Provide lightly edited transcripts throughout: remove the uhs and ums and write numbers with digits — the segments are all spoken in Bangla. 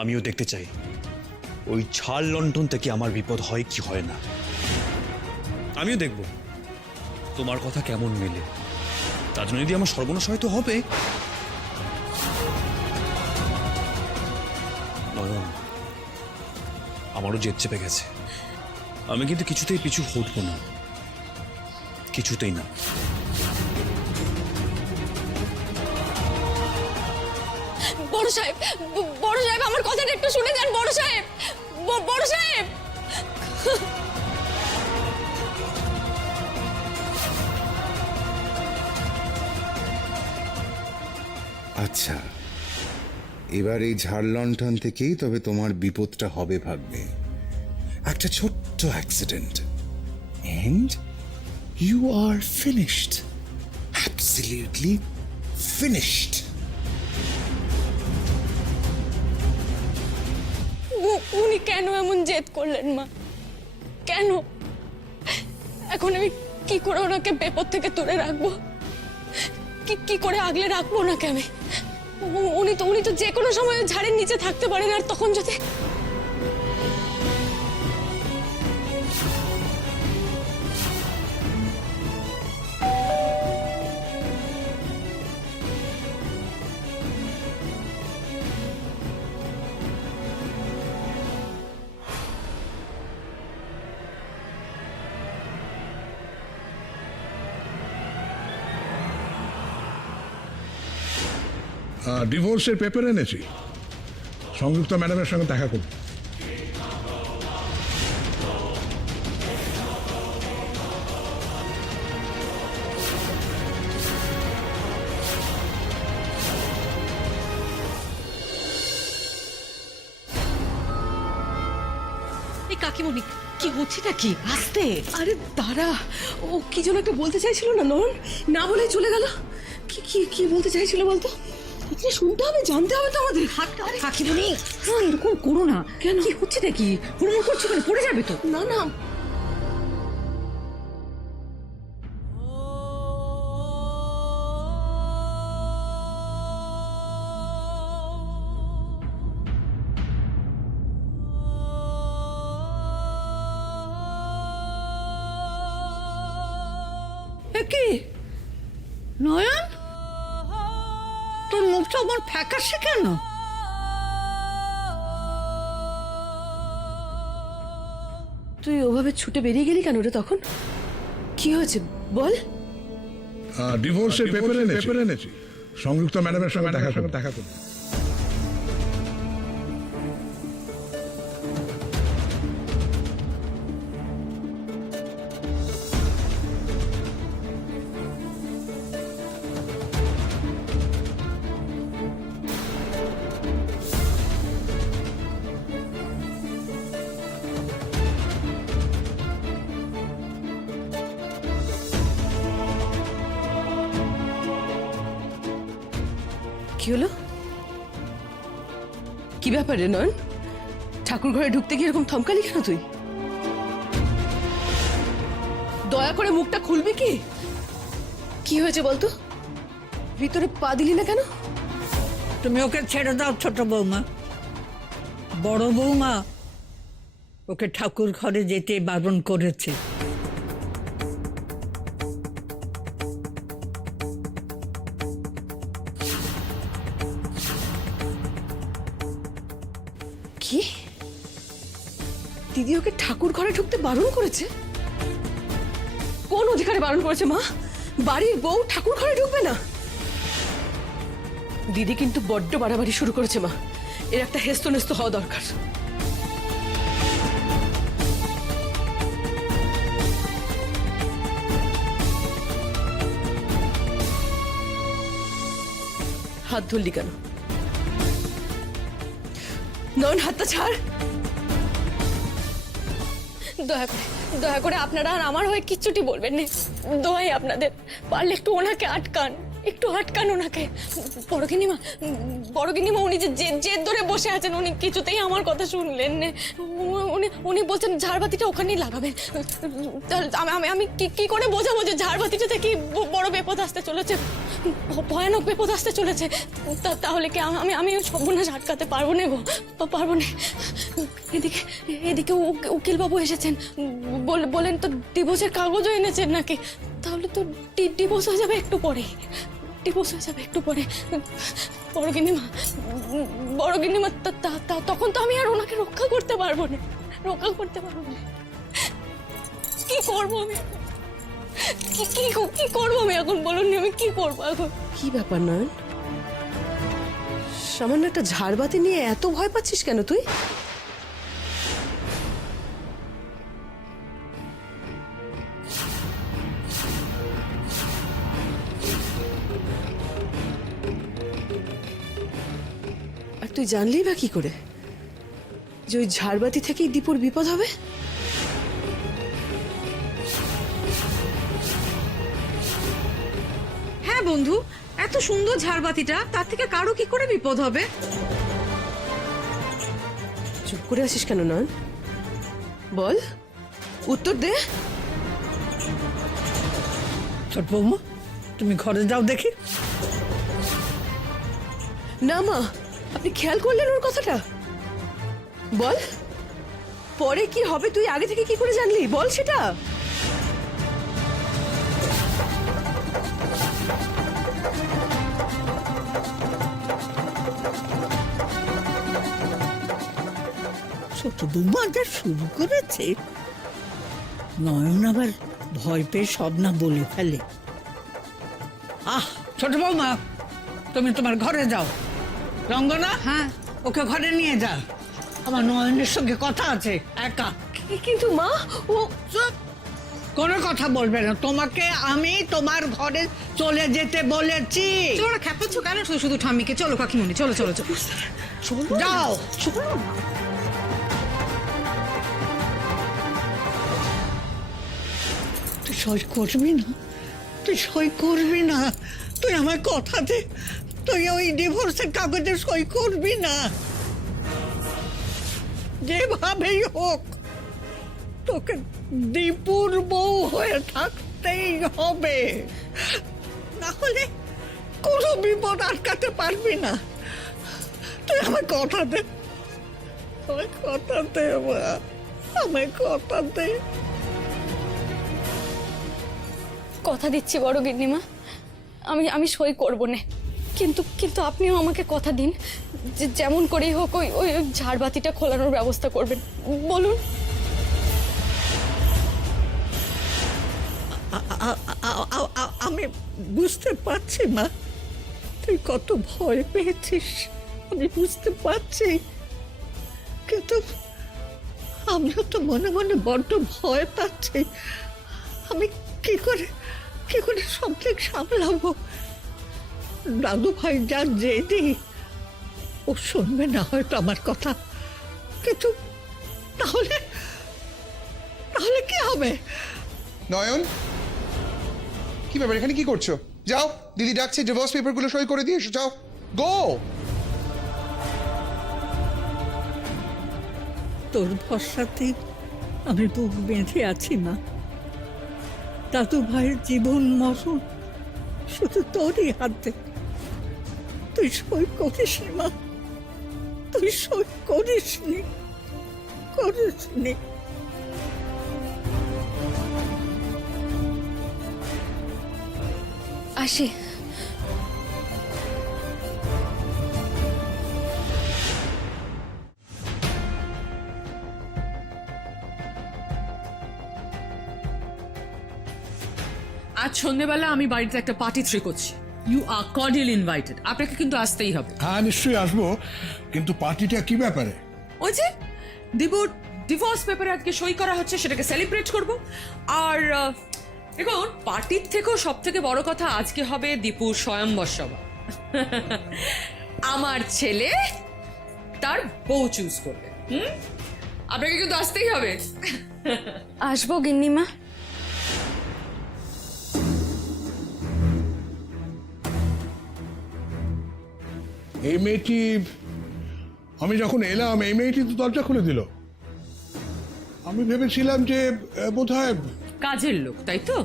আমিও দেখতে চাই ওই ঝাড় লণ্ঠন থেকে আমার বিপদ হয় কি হয় না। আমিও দেখব তোমার কথা কেমন মেলে। তার জন্য যদি আমার সর্বনাশ হয়তো হবে। নয়ন, আমারও জেদ চেপে গেছে। আমি কিন্তু কিছুতেই পিছু হটবো না, কিছুতেই না। বড় সাহেব, বড় সাহেব, আমার কথাটা একটু শুনে যান। বড় সাহেব, বড় সাহেব। আচ্ছা, এবার এই ঝাড় লণ্ঠন থেকেই তবে তোমার বিপদটা হবে ভাববে। একটা ছোট্ট accident and you are finished, absolutely finished. উনি কেন এমন জেদ করলেন মা? কেন? এখন আমি কি করে ওনাকে বিপদ থেকে তুলে রাখবো? কি করে আগলে রাখবো ওনাকে আমি? উনি তো যে কোনো সময় ঝাড়ের নিচে থাকতে পারেন। আর তখন যদি ডিভোর্সের পেপার এনেছি, সংযুক্তা ম্যাডামের সঙ্গে দেখা করব। এই কাকিমণি, কি হচ্ছে নাকি? আস্তে। আরে দাঁড়া, ও কি যেন একটা বলতে চাইছিল না নয়ন, না বলে চলে গেল। কি কি কি বলতে চাইছিল বলতো? এটা শুনতে হবে, জানতে হবে তো আমাদের। কাকিমণি, এরকম করো না। কেন? কি হচ্ছে নাকি? হুড়মুড় করছো কেন? পড়ে যাবে তো। না না, কি নয়ন, তোর মুখটা আমার ফ্যাকাশে কেন? তুই ওভাবে ছুটে বেরিয়ে গেলি কেন রে তখন? কি হয়েছে বল? ডিভোর্সের পেপার এনেছি, সংযুক্তা ম্যাডামের সঙ্গে দেখা করব। কি হলো? কি ব্যাপার রে নয়ন? ঠাকুর ঘরে ঢুকতে গিয়ে এরকম থমকালি কেন তুই? দয়া করে মুখটা খুলবি কি? কি হয়েছে বলতো? ভিতরে পা দিলি না কেন? তুমি ওকে ছেড়ে দাও ছোট বৌমা। বড় বৌমা ওকে ঠাকুর ঘরে যেতে বারণ করেছে। কি? দিদি ওকে ঠাকুর ঘরে ঢুকতে বারণ করেছে? কোন অধিকারে বারণ করেছে মা? বাড়ির বউ ঠাকুর ঘরে ঢুকবে না? দিদি কিন্তু বড্ড বাড়াবাড়ি শুরু করেছে মা। এর একটা হেস্তনেস্ত হওয়া দরকার। হাত ধরলি কেন? নয়ন, হাতটা ছাড়। দয়া করে আপনারা আর আমার হয়ে কিচ্ছুটি বলবেন না। দোহাই আপনাদের, পারলে একটু ওনাকে আটকান, একটু আটকান ওনাকে। বড় গিন্নিমা উনি যে জেদ ধরে বসে আছেন, উনি কিছুতেই আমার কথা শুনলেন না। উনি বলছেন ঝাড়বাতিটা ওখানেই লাগাবেন। আমি কি করে বোঝাবো যে ঝাড়বাতিটা থেকে বড় বিপদ আসতে চলেছে? ভয়ানক বিপদ আসতে চলেছে। তাহলে কি আমি ওই সর্বনাশ আটকাতে পারবো না গো? পারবো না। এদিকে এদিকে উকিলবাবু এসেছেন, বলেন তো ডিভোর্সের কাগজও এনেছেন নাকি। তাহলে তো ডিভোর্স হয়ে যাবে একটু পরে, ডিভোর্স হয়ে যাবে একটু পরে। বড় গিন্নিমা তখন তো আমি আর ওনাকে রক্ষা করতে পারবো না, রক্ষা করতে পারবো না। কি করবো আমি? কি করবো আমি এখন? বলুন আমি কি করবো এখন? কি ব্যাপার নয়ন, সামান্য একটা ঝাড়বাতি নিয়ে এত ভয় পাচ্ছিস কেন তুই? আর তুই জানলি বা কি করে যে ওই ঝাড়বাতি থেকেই দীপুর বিপদ হবে? হ্যাঁ বন্ধু, এত সুন্দর ঝাড়বাতিটা, তার থেকে কারো কি করে বিপদ হবে? চুপ করে আসিস কেন নয়ন, বল, উত্তর দে। ছোট বৌমা, তুমি ঘরে যাও দেখি। না মা, আপনি খেয়াল করলেন ওর কথাটা? বল, পরে কি হবে তুই আগে থেকে কি করে জানলি? বল সেটা। ছোট বৌমা যা শুরু করেছে, নয়ন আবার ভয় পেয়ে সব না বলে ফেলে। ছোট বৌমা, তুমি তোমার ঘরে যাও। রঙ্গনা, হ্যাঁ, ওকে ঘরে নিয়ে যা, আমার নয়নের সঙ্গে কথা আছে একা। কিন্তু মা, ও চুপ, কোনো কথা বলবে না। তোমাকে আমি তোমার ঘরে চলে যেতে বলেছি। চলো খেপাচ্ছ কেন শুধু শুধু ঠাম্মিকে? চলো কাকিমণি, চলো চলো চলো যাও। তুই সই করবি না, তুই সই করবি না। তুই আমার কথা দে, তুই ওই ডিভোর্সের কাগজে সই করবি না। যেভাবেই হোক তোকে দীপুর বউ হয়ে থাকতেই হবে, না হলে কোনো বিপদ আটকাতে পারবি না। তুই আমার কথা দে, আমার কথা দে মা, আমার কথা দে। কথা দিচ্ছি বড় গিন্নিমা, আমি সই করবো না। কিন্তু আপনিও আমাকে কথা দিন যে যেমন করেই হোক ওই ঝাড়বাতিটা খোলানোর ব্যবস্থা করবেন। বলুন। আমি বুঝতে পারছি মা, তুই কত ভয় পেয়েছিস, আমি বুঝতে পারছি। কিন্তু আমিও তো মনে মনে বড্ড ভয় পাচ্ছি। আমি কি করে সব দিক সামলাবো? দাদু ভাই যা জেদি, ও শুনবে না হয়তো আমার কথা, কিন্তু তাহলে কি হবে? নয়ন, কি ব্যাপার, এখানে কি করছো? যাও, দিদি ডাকছে, ডিভোর্স পেপারগুলো সই করে দিয়ে এসো, যাও, গো। তোর ভরসাতেই আমি বুক বেঁধে আছি মা। দাদু ভাইয়ের জীবন মরণ শুধু তোরই হাতে। তুই সই করিস নি মা, তুই সই করিস নি। আসি। আজ সন্ধ্যেবেলা আমি বাড়িতে একটা পার্টি থ্রি করছি। You are cordial invited. আপনাকে কিন্তু আসতেই হবে। হ্যাঁ নিশ্চয়ই আসবো, কিন্তু পার্টিটা কি ব্যাপারে? ওই যে দীপুর ডিভোর্স পেপারে আজকে সই করা হচ্ছে, সেটাকে সেলিব্রেট করব। আর দেখুন, পার্টির থেকেও সব থেকে বড় কথা আজকে হবে দীপুর স্বয়ম্বর সভা। আমার ছেলে তার বউ চুজ করবে। আপনাকে কিন্তু আসতেই হবে। আসবো গিন্নিমা। এই মেয়েটি, আমি যখন এলাম এই মেয়েটি তো দরজা খুলে দিল। আমি ভেবেছিলাম যে বোধহয় কাজের লোক, তাই তো?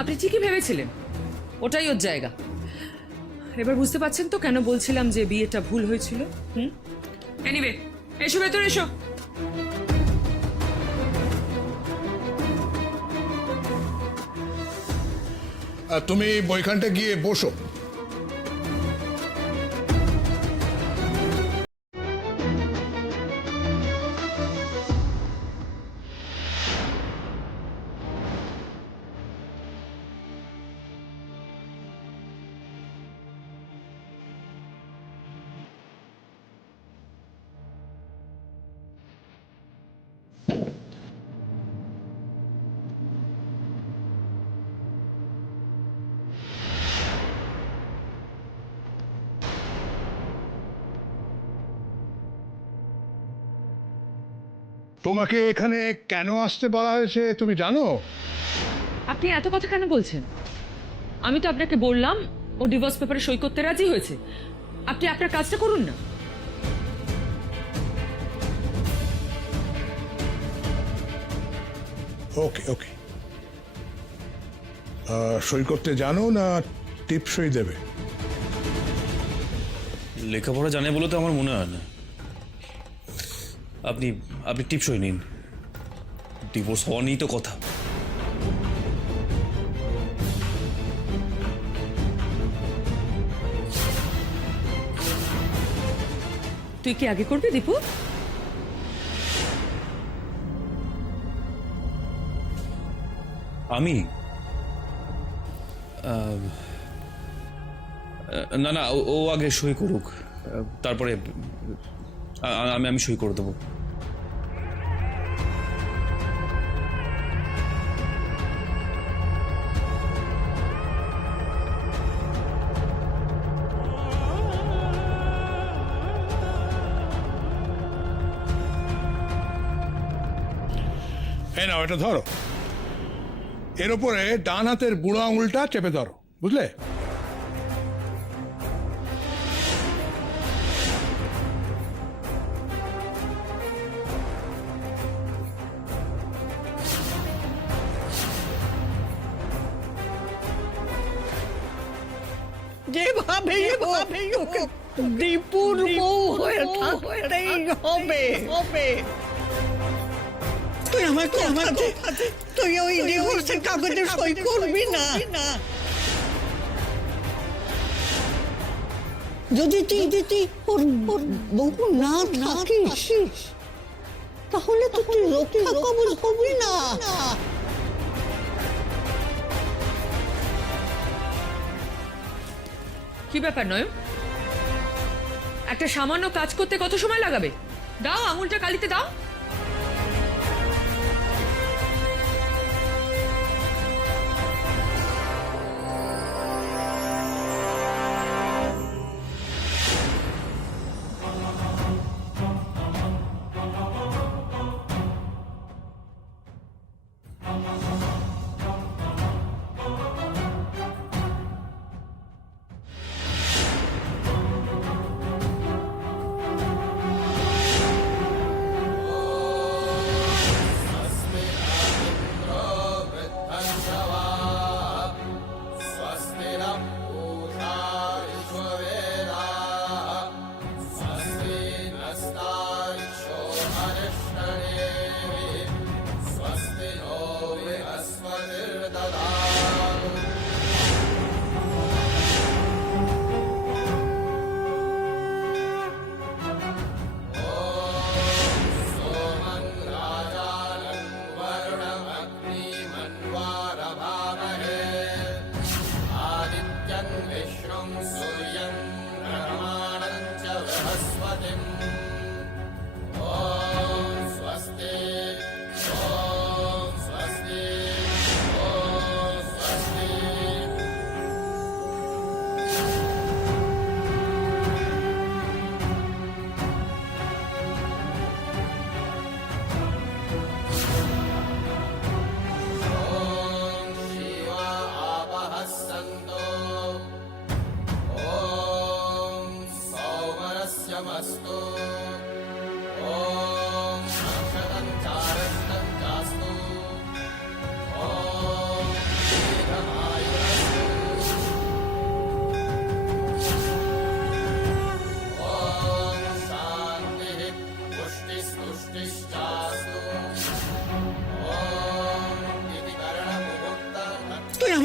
আপনি ঠিকই ভেবেছিলেন, ওটাই ওর জায়গা। এবার বুঝতে পারছেন তো কেন বলছিলাম যে বিয়েটা ভুল হয়েছিল? এনিওয়ে, এসো ভেতরে এসো। আর তুমি বইখানটা গিয়ে বসো। তোমাকে এখানে কেন আসতে বলা হয়েছে তুমি জানো? আপনি এত কথা কেন বলছেন? আমি তো আপনাকে বললাম ও ডিভোর্স পেপারে সই করতে রাজি হয়েছে। আপনি আপনার কাজটা করুন না। ওকে ওকে, সই করতে জানো না টিপ সই দেবে? লেখাপড়া জানে বলে তো আমার মনে হয় না। আপনি আপনি টিপসই নিন, ডিভোর্স হওয়া নিয়েই তো কথা। তুই কি আগে করবি দীপু? আমি না না, ও আগে সই করুক, তারপরে আমি সই করে দেবো। এই নাও, এটা ধরো। এর উপরে ডান হাতের বুড়ো আঙুলটা চেপে ধরো, বুঝলে? যেভাবে ওকে দীপুর বউ হয়ে থাকতেই হবে। তুই আমাকে তুই ওই ডিভোর্সের কাগজে সই করবি না। যদি তুই ওর বউ না থাকিস তাহলে তো তুই রক্ষা কবচ হবি না। কি ব্যাপার নয়, একটা সামান্য কাজ করতে কত সময় লাগাবে? দাও আঙুলটা কালিতে দাও।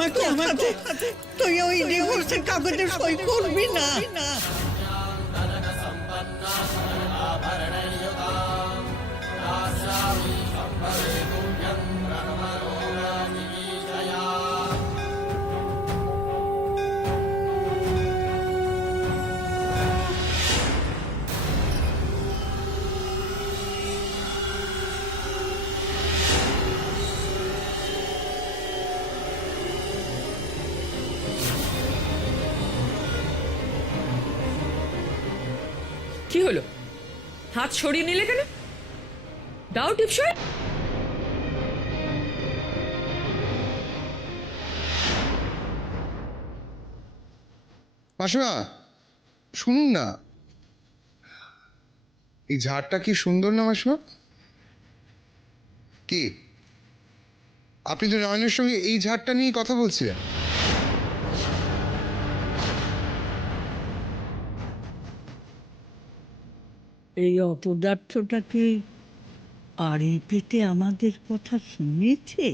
আমাকে আমাকে তুই ওই ডিভোর্সের কাগজে সই করবি না? কি হলো, হাত সরিয়ে নিলে কেন? দাও টিপসই। মাসিমা শুনুন না, এই ঝাড়টা কি সুন্দর না মাসিমা? কি আপনি তো নয়নের সঙ্গে এই ঝাড়টা নিয়ে কথা বলছিলেন? এই অপদার্থটা কি আর এই পেটে আমাদের কথা শুনেছে?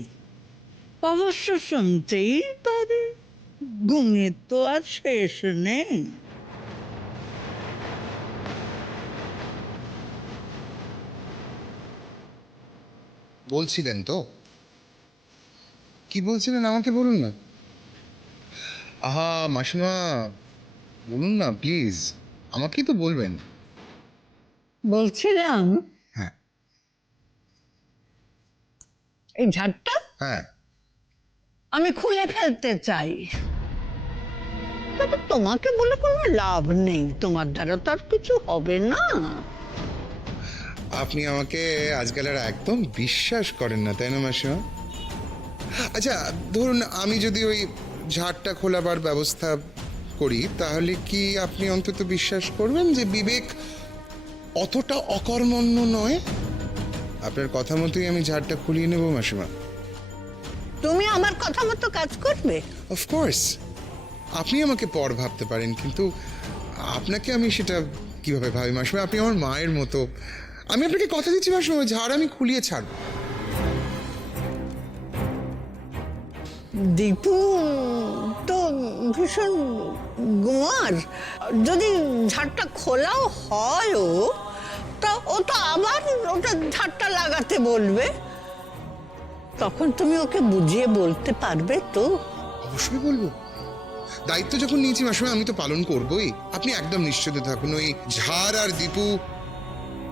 অবশ্য শুনতেই পারে, গুণের তো আর শেষ নেই। বলছিলেন তো, কি বলছিলেন আমাকে বলুন না। আহা মাসিমা, বলুন না প্লিজ, আমাকেই তো বলবেন। বলছিলাম হ্যাঁ এই ঝাড়টা হ্যাঁ, আমি খুলে ফেলতে চাই, তবে তোমাকে বলে কোনো লাভ নেই, তোমার দ্বারা তো আর কিছু হবে না। আপনি আমাকে আজকাল আর একদম বিশ্বাস করেন না, তাই না মাসিমা? আচ্ছা ধরুন আমি যদি ওই ঝাড়টা খোলাবার ব্যবস্থা করি, তাহলে কি আপনি অন্তত বিশ্বাস করবেন যে বিবেক অতটা অকর্মণ্য নয়? আপনার কথা মতোই আমি ঝাড়টা খুলিয়ে নেব মাসিমা। তুমি আমার কথা মতো কাজ করবে? অফকোর্স, আপনি আমাকে পর ভাবতে পারেন, কিন্তু আপনাকে আমি সেটা কিভাবে ভাবি মাসিমা? আপনি আমার মায়ের মতো। আমি আপনাকে কথা দিচ্ছি মাসিমা, ওই ঝাড় আমি খুলিয়ে ছাড়ব। দীপু তো ভীষণ গোয়ার, যদি ঝাড়টা খোলাও হয়ও তা ও তো আবার ওটা ঝাড়টা লাগাতে বলবে, তখন তুমি ওকে বুঝিয়ে বলতে পারবে তো? অবশ্যই বলবো, দায়িত্ব যখন নিয়েছি মাসিমা আমি তো পালন করবই। আপনি একদম নিশ্চিত থাকুন, ওই ঝাড় আর দীপু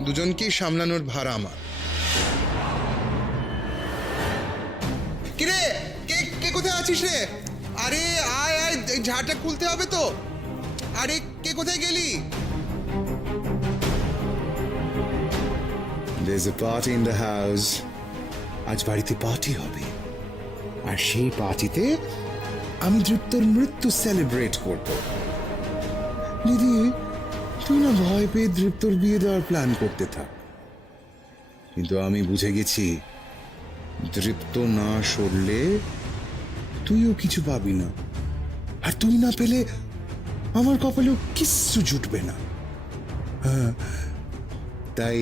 দুজনকেই সামলানোর ভার আমার। কিরে, কে কে কোথায় আছিস রে? আরে আয় আয়, এই ঝাড়টা খুলতে হবে তো। আরে কে কোথায় গেলি? There's a party in the house. আজ বাড়িতে পার্টি হবে, আর সেই পার্টিতে আমি দৃপ্তর মৃত্যু সেলিব্রেট করব। দিদি, তুই না ভয় পেয়ে দৃপ্তর বিয়ে দেওয়ার প্ল্যান করতে থাক, কিন্তু আমি বুঝে গেছি দৃপ্ত না সরলে তুইও কিছু পাবি না, আর তুই না পেলে আমার কপালেও কিচ্ছু জুটবে না। হ্যাঁ, তাই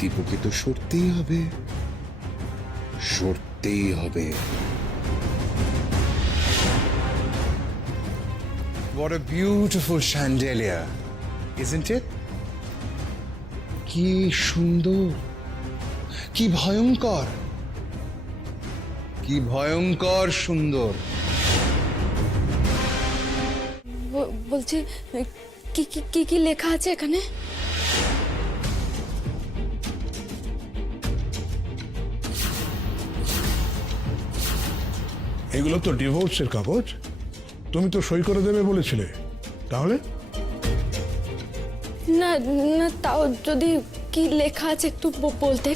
দীপুকে তো সরতেই হবে, সরতেই হবে। What a beautiful chandelier, isn't it? কি সুন্দর, কি ভয়ঙ্কর, কি ভয়ঙ্কর সুন্দর। বলছি কি কি কি কি লেখা আছে এখানে? এগুলো তো ডিভোর্সের কাগজ, তুমি তো সই করে দেবে বলেছিলে, তাহলে? না না, তাও যদি কি লেখা আছে একটু বলতে।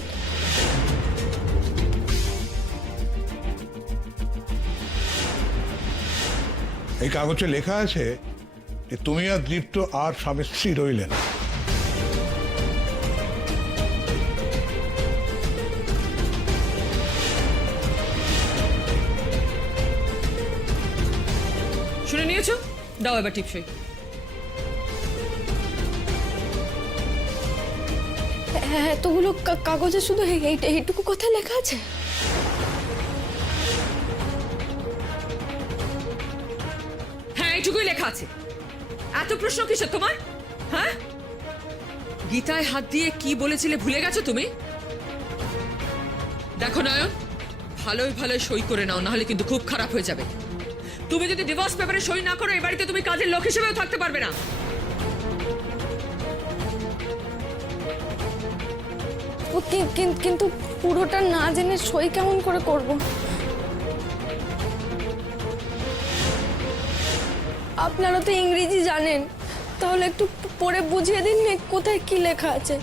এই কাগজে লেখা আছে যে তুমি আর দীপ্ত আর স্বামী স্ত্রী রইলেন। শুনে নিয়েছো? দাও এবার টিপসই। এতগুলো কাগজে শুধু এইটুকু কথা লেখা আছে? এতটুকুই লেখা আছে। এত প্রশ্ন কিসের তোমার? হ্যাঁ, গীতায় হাত দিয়ে কি বলেছিলে ভুলে গেছো তুমি? দেখো নয়ন, ভালোই ভালোই সই করে নাও, নাহলে কিন্তু খুব খারাপ হয়ে যাবে। তুমি যদি ডিভোর্স পেপারে সই না করো, এই বাড়িতে তুমি কাজের লোক হিসেবেও থাকতে পারবে না। ও কিন্তু পুরোটা না জেনে সই কেমন করে করব? আপনারা তো ইংরেজি জানেন, তাহলে একটু পড়ে বুঝিয়ে দিন না কোথায় কি লেখা আছে।